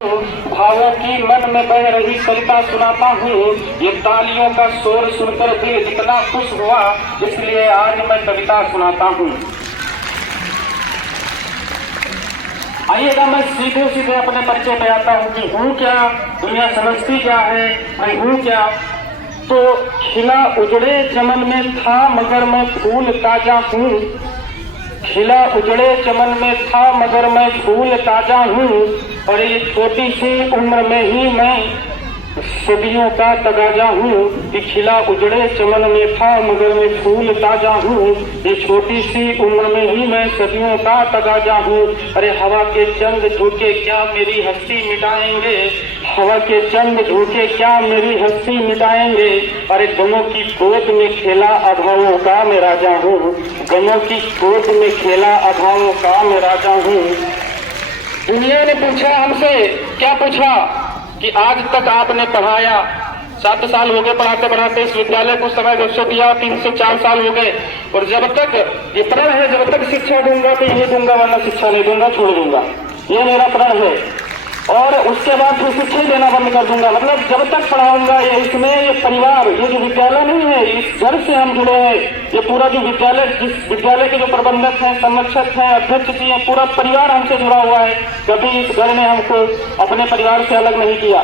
भावों की मन में बह रही कविता सुनाता हूँ। ये तालियों का शोर सुनकर दिल जितना खुश हुआ, इसलिए आज मैं कविता सुनाता हूँ। आइएगा, मैं सीधे सीधे अपने परिचय पे आता हूँ कि हूँ क्या, दुनिया समझती क्या है, मैं हूँ क्या। तो खिला उजड़े चमन में था मगर मैं फूल ताजा हूँ। खिला उजड़े चमन में था मगर मैं फूल ताजा हूँ। और ये छोटी सी उम्र में ही मैं सदियों का तगाजा हूँ। कि खिला उजड़े चमन में था मगर मैं फूल ताजा हूँ। ये छोटी सी उम्र में ही मैं सदियों का तगाजा हूँ। अरे हवा के चंद झोंके क्या मेरी हस्ती मिटाएंगे, हवा के चंद झोंके क्या मेरी हस्ती मिटाएंगे। अरे गमों की गोद में खेला अभावों का मैं राजा हूँ। गमों की गोद में खेला अभावों का मैं राजा हूँ। दुनिया ने पूछा हमसे, क्या पूछा कि आज तक आपने पढ़ाया, 7 साल हो गए पढ़ाते पढ़ाते इस विद्यालय को समय वर्षों दिया, 3 से 4 साल हो गए। और जब तक ये प्रण है, जब तक शिक्षा दूंगा तो ये दूंगा, वरना शिक्षा नहीं दूंगा, छोड़ दूंगा। ये मेरा प्रण है। और उसके बाद फिर शिक्षा देना बंद कर दूंगा। मतलब जब तक पढ़ाऊंगा, ये इसमें ये परिवार, ये जो विद्यालय नहीं है, इस घर से हम जुड़े हैं। ये पूरा जो विद्यालय, जिस विद्यालय के जो प्रबंधक हैं, संरक्षक हैं, अध्यक्ष जी हैं, पूरा परिवार हमसे जुड़ा हुआ है। कभी इस घर ने हमको अपने परिवार से अलग नहीं किया।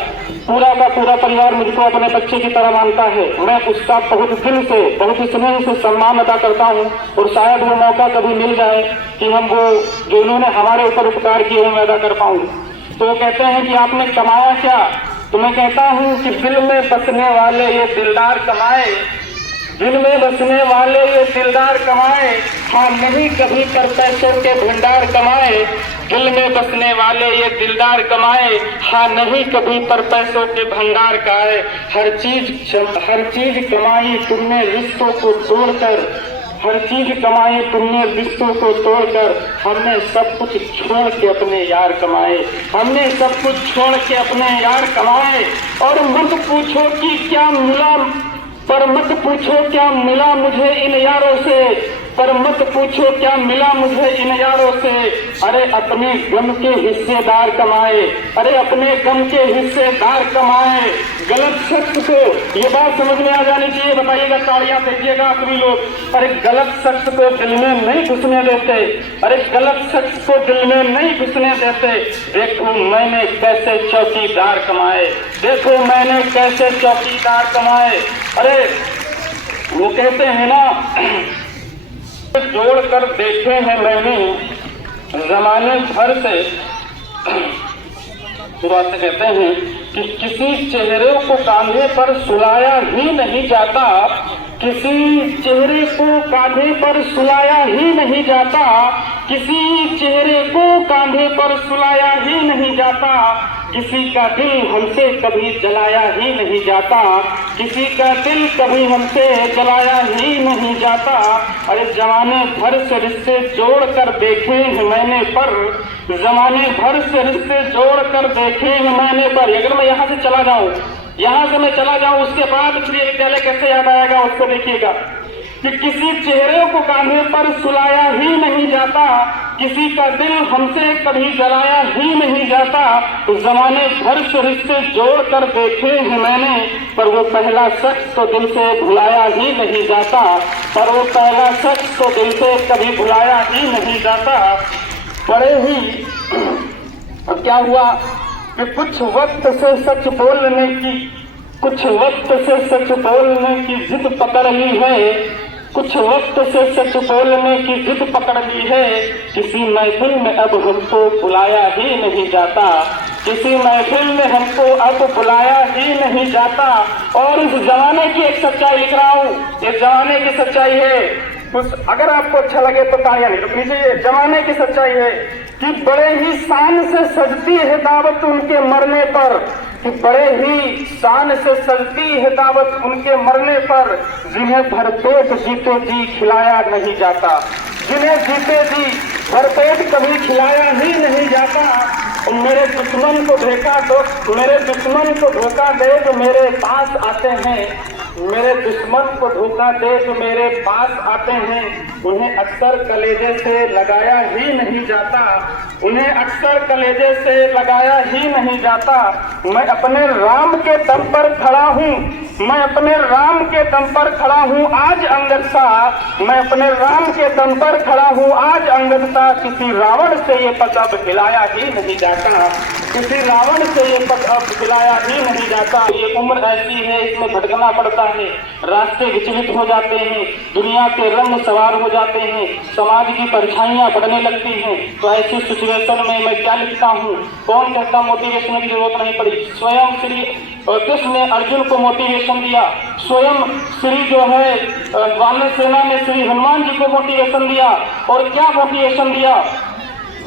पूरा का पूरा परिवार मुझको अपने बच्चे की तरह मानता है। मैं उसका बहुत दिल से, बहुत स्नेह से सम्मान अदा करता हूँ। और शायद वो मौका कभी मिल जाए कि हम वो जो उन्होंने हमारे ऊपर उपकार किए वो मैं अदा कर पाऊँ। तो कहते हैं कि आपने कमाया क्या, तो मैं कहता हूँ कि दिल में बसने वाले ये दिलदार कमाए, दिल में बसने वाले ये दिलदार कमाए। हाँ नहीं कभी पर पैसों के भंडार कमाए, दिल में बसने वाले ये दिलदार कमाए। हाँ नहीं कभी पर पैसों के भंडार काए। हर चीज कमाई तुमने रिश्तों को तोड़कर, हर चीज कमाई तुमने रिश्तों को तोड़कर। हमने सब कुछ छोड़ के अपने यार कमाए, हमने सब कुछ छोड़ के अपने यार कमाए। और मत पूछो कि क्या मिला, पर मत पूछो क्या मिला मुझे इन यारों से, पर मत पूछो क्या मिला मुझे इन यारों से। अरे अपने गम के हिस्सेदार कमाए, अरे अपने गम के हिस्सेदार कमाए। गलत शख्स को ये बात समझ में आ जानी चाहिए। बताइएगा, तालियां दीजिएगा सभी लोग। अरे गलत शख्स को दिल में नहीं घुसने देते, अरे गलत शख्स को दिल में नहीं घुसने देते। देखो मैंने कैसे चौकीदार कमाए, देखो मैंने कैसे चौकीदार कमाए। अरे वो कहते हैं ना, जोड़ कर देखे हैं मैंने जमाने भर से। शुरुआत से कहते हैं कि किसी चेहरे को कांधे पर सुलाया ही नहीं जाता, किसी चेहरे को कांधे पर सुलाया ही नहीं जाता, किसी चेहरे को कांधे पर सुलाया ही नहीं जाता। किसी का दिल हमसे कभी जलाया ही नहीं जाता, किसी का दिल कभी हमसे जलाया ही नहीं जाता। अरे जमाने भर से रिश्ते जोड़ कर देखे हैं मैंने, पर जमाने भर से रिश्ते जोड़ कर देखे हैं मैंने। पर अगर मैं यहाँ से चला जाऊँ, यहाँ से मैं चला जाऊँ, उसके बाद प्रिय विद्यालय कैसे याद आएगा उसको देखिएगा। कि किसी चेहरे को कांधे पर सुलाया ही नहीं जाता, किसी का दिल हमसे कभी जलाया ही नहीं जाता। जमाने भर से रिश्ते जोड़ कर देखे हैं मैंने, पर वो पहला शख्स तो दिल से भुलाया ही नहीं जाता, पर वो पहला शख्स तो दिल से कभी भुलाया ही नहीं जाता। बड़े ही अब क्या हुआ कि कुछ वक्त से सच बोलने की, कुछ वक्त से सच बोलने की जिद पकड़ ली है, कुछ वक्त से सच बोलने की जिद पकड़ ली है। किसी महफिल में अब हमको बुलाया ही नहीं जाता, किसी महफिल में हमको अब बुलाया ही नहीं जाता। और इस जमाने की एक सच्चाई लिख रहा हूँ, इस जमाने की सच्चाई है। कुछ अगर आपको अच्छा लगे तो तालियां नहीं रुकनी चाहिए। जमाने की सच्चाई है कि बड़े ही शान से सजती है दावत उनके मरने पर, कि बड़े ही शान से सजती है दावत उनके मरने पर। जिन्हें भरपेट जीते जी खिलाया नहीं जाता, जिन्हें जीते जी भरपेट कभी खिलाया ही नहीं जाता। और मेरे दुश्मन को धोखा दो, मेरे दुश्मन को धोखा दे जो मेरे पास आते हैं, मेरे दुश्मन को धोखा दे जो मेरे पास आते हैं, उन्हें अक्सर कलेजे से लगाया ही नहीं जाता, उन्हें अक्सर कलेजे से लगाया ही नहीं जाता। मैं अपने राम के दम पर खड़ा हूँ, मैं अपने राम के दम पर खड़ा हूँ आज अंगद सा, मैं अपने राम के दम पर खड़ा हूँ आज अंगद सा। किसी रावण से ये पद अब हिलाया ही नहीं जाता, किसी रावण से ये पद अब हिलाया ही नहीं जाता। ये उम्र ऐसी है, इसमें भटकना पड़ता है, रास्ते विचलित हो जाते हैं, दुनिया के रंग सवार हो जाते हैं, समाज की परछाइयां बढ़ने लगती हैं। तो ऐसी सिचुएशन में मैं क्या लिखता हूँ? कौन कहता मोटिवेशन की जरूरत नहीं पड़ी? स्वयं श्री कृष्ण ने अर्जुन को मोटिवेशन दिया, स्वयं श्री जो है वानर सेना ने श्री हनुमान जी को मोटिवेशन दिया। और क्या मोटिवेशन दिया?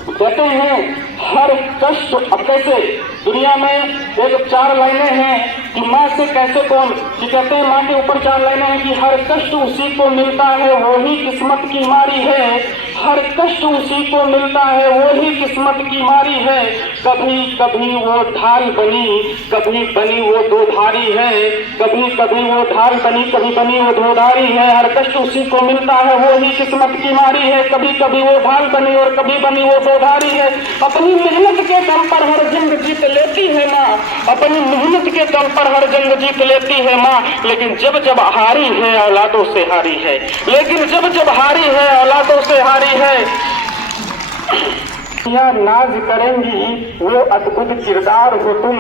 कहते हैं हर कष्ट। अब कैसे? दुनिया में एक 4 लाइनें हैं कि माँ से कैसे कौन, कि कहते हैं माँ के ऊपर 4 लाइनें हैं कि हर कष्ट उसी को मिलता है वही किस्मत की मारी है, हर कष्ट उसी को मिलता है वही किस्मत की मारी है। कभी कभी वो ढाल बनी, कभी बनी वो दोधारी है, कभी कभी वो ढाल बनी, कभी बनी वो दोधारी है। हर कष्ट उसी को मिलता है वही किस्मत की मारी है, कभी कभी वो ढाल बनी और कभी बनी वो दोधारी है। अपनी मेहनत के दम पर हर जंग जीत लेती है माँ, अपनी मेहनत के दम पर हर जंग जीत लेती है माँ। लेकिन जब जब हारी है औलादों से हारी है, लेकिन जब जब हारी है औलादों से हारी है। नाज करेंगी वो अद्भुत किरदार हो तुम,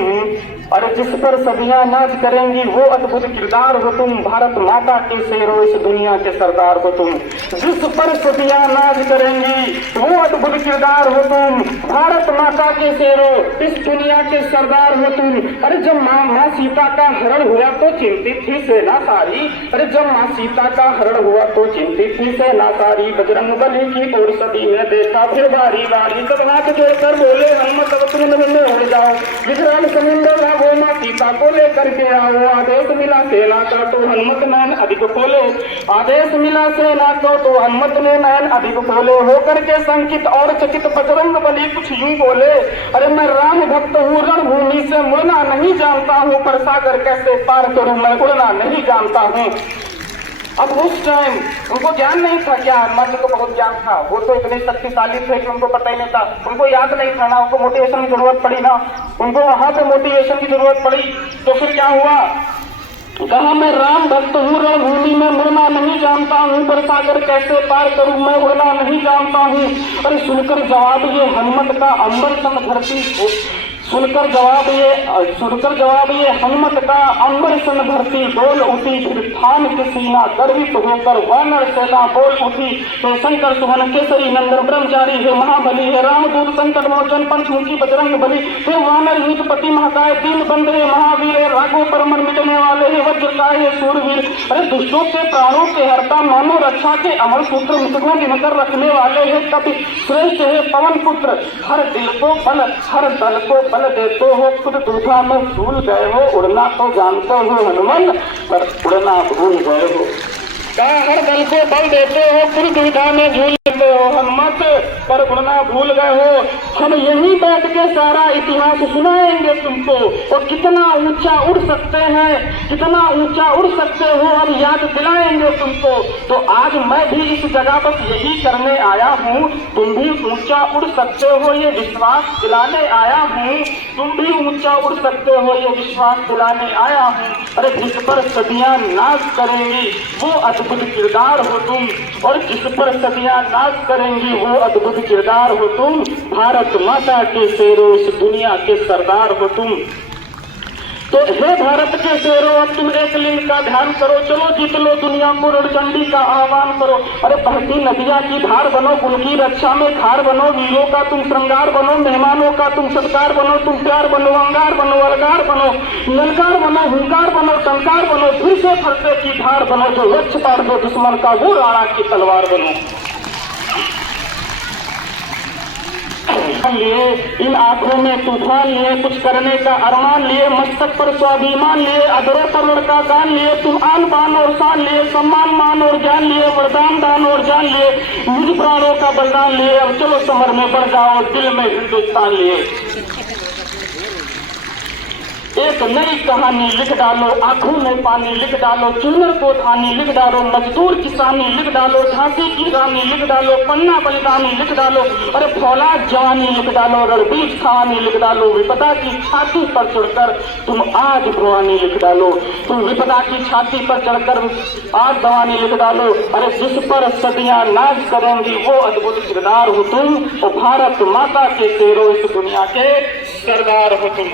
और जिस पर सदियां नाज करेंगी वो अद्भुत किरदार हो तुम। भारत माता के शेरों इस दुनिया के सरदार हो तुम, जिस पर सदियां नाज करेंगी वो अद्भुत किरदार हो तुम। भारत माता के शेरों इस दुनिया के सरदार हो तुम। अरे जब माँ सीता का हरण हुआ तो चिंतित थी सेना सारी, अरे जब माँ सीता का हरण हुआ तो चिंतित थी सेना सारी। बजरंग बली की ओर सभी ने देखा फिर बारी बारी, तब हाथ जोड़कर बोले हनुमत अब तुम में उड़ जाओ, विकराल समुद्र वो माँ सीता को लेकर के आओ। आदेश मिला सेना का तो हनुमत नैन अधिक खोले, आदेश मिला सेना को तो हनुमत ने नैन अधिक खोले। होकर के संकित और चकित बजरंग बली कुछ यूं बोले, अरे मैं राम भक्त हूँ रणभूमि से मुड़ना नहीं जानता हूँ, पर सागर कैसे पार करूँ मैं उड़ना नहीं जानता हूँ। अब उस टाइम उनको ज्ञान नहीं था, क्या हनुमान जी को बहुत ज्ञान था, वो तो इतने शक्तिशाली थे कि उनको पता ही नहीं था, उनको याद नहीं था ना, उनको मोटिवेशन की जरूरत पड़ी ना, उनको वहां पे मोटिवेशन की जरूरत पड़ी। तो फिर क्या हुआ? कहा मैं राम भक्त हूँ रणभूमि में मुड़ना नहीं जानता हूँ, पर सागर कैसे पार करूँ मैं उड़ना नहीं जानता हूँ। अरे सुनकर जवाब ये हनुमत का अंबर सन धरती, सुनकर जवाब ये हनुमत का अंबर सन धरती डोल उठी। फिर थान के सीना गर्वित होकर वानर सेना बोल उठी, हे शंकर सुमन केसरी नंदन ब्रह्मचारी, हे महाबली, हे रामदूत संकट मोचन पंचमुखी बजरंग बली, हे वानर युद्धपति महाकाय दीन बंधु, हे महावीर, राघव पर मन मिटने वाले, हे वज्रकाय, हे सूरवीर। अरे दुष्टों के प्राणों के हरता मानो रक्षा के अमर सूत्र मुझको गिनकर रखने वाले, हे कवि श्रेष्ठ, हे पवन पुत्र, हर दिल को बल हर दल को बल देते हो, खुद दूधा में भूल गए हो, उड़ना तो जानते हो हनुमान पर उड़ना भूल गए हो। हर दल को बल देते हो, खुद दुविधा में झूल लेते हो हनुमत पर उड़ना भूल गए हो। हम यहीं बैठ के सारा इतिहास सुनाएंगे तुमको, और कितना ऊंचा उड़ सकते हैं, कितना ऊंचा उड़ सकते हो हम याद दिलाएंगे तुमको। तो आज मैं भी इस जगह बस यही करने आया हूँ, तुम भी ऊंचा उड़ सकते हो ये विश्वास दिलाने आया हूँ, तुम भी ऊंचा उड़ सकते हो ये विश्वास दिलाने आया हूँ। अरे जिस पर सदियां नाज करेंगी वो अद्भुत किरदार हो तुम, और जिस पर सदियां नाज करेंगी वो अद्भुत किरदार हो तुम। भारत माता के शेरों इस दुनिया के सरदार हो तुम। तो हे भारत के शेरों अब तुम एक लिंग का ध्यान करो, चलो जीत लो दुनिया को, रणचंडी का आह्वान करो। अरे बहती नदियां की धार बनो, उनकी रक्षा में खार बनो, वीरों का तुम श्रृंगार बनो, मेहमानों का तुम सत्कार बनो, तुम प्यार बनो, अंगार बनो, अलगार बनो, ललकार बनो, हुंकार बनो, टंकार बनो, फिर से फरसे की धार बनो, जो लक्ष्य पार दो दुश्मन का वो राणा की तलवार बनो। लिए इन आंखों में तूफान लिए, कुछ करने का अरमान लिए, मस्तक पर स्वाभिमान लिए, अधरों पर लड़का गान लिए, तुम आन बान और शान लिए, सम्मान मान और ज्ञान लिए, वरदान दान और जान लिए, निज प्राणों का बलिदान लिए। अब चलो समर में बढ़ जाओ, दिल में हिंदुस्तान लिए। एक नई कहानी लिख डालो, आंखों में पानी लिख डालो, चूनर को धानी लिख डालो, मजदूर किसानी लिख डालो, झांसी की रानी लिख डालो, पन्ना बलिदानी लिख डालो, अरे फौलाद जवानी लिख डालो, रणबीर कहानी लिख डालो, विपदा की छाती पर चढ़कर तुम आज भवानी लिख डालो, तुम विपदा की छाती पर चढ़कर आज भवानी लिख डालो। अरे जिस पर सदियां नाज करेंगी वो अद्भुत किरदार हो तुम, और भारत माता के शेरों इस दुनिया के सरदार हो तुम।